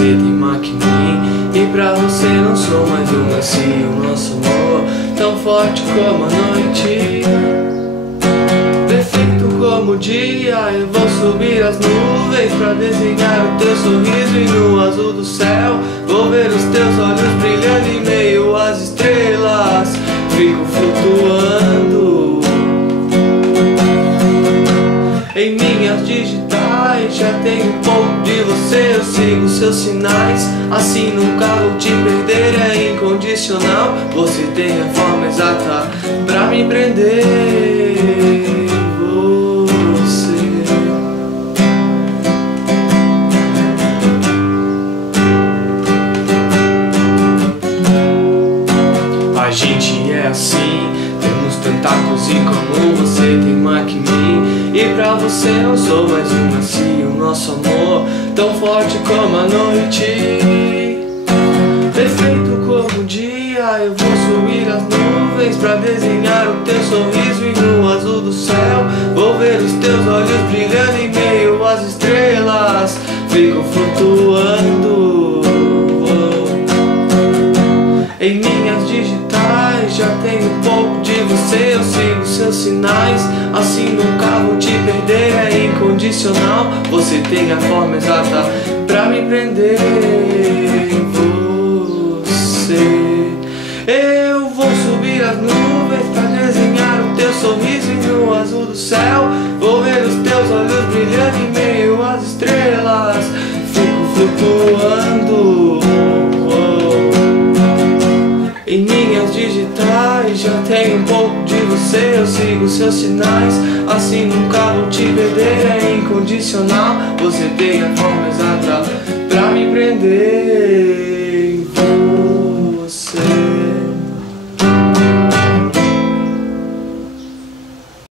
você tem mais que mim. E pra você não sou mais um ancio. Nosso amor tão forte como a noite, perfeito como o dia. Eu vou subir as nuvens pra desenhar o teu sorriso, e no azul do céu vou ver os teus olhos brilhando em meio às estrelas. Fico flutuando em minhas digitais, já tenho um pouco de você, eu sigo seus sinais. Assim nunca vou te perder, é incondicional. Você tem a forma exata pra me prender. A gente é assim, temos tentáculos e como você tem mais que mim. E pra você não sou mais um ancio. Nosso amor tão forte como a noite, perfeito como o dia. Eu vou subir as nuvens pra desenhar o teu sorriso, e no azul do céu vou ver os teus olhos brilhando em meio às estrelas. Fico flutuando em minhas digitais, já tenho um pouco de você, eu sigo seus sinais. Assim nunca vou te perder, é incondicional. Você tem a forma exata pra me prender. Você, eu vou subir as nuvens pra desenhar o teu sorriso, e no azul do céu vou ver os teus olhos brilhando em meio às estrelas. Fico flutuando em minhas digitais, já tenho um pouco de você, eu sigo seus sinais. Assim nunca vou te perder, é incondicional. Você tem a forma exata pra me prender.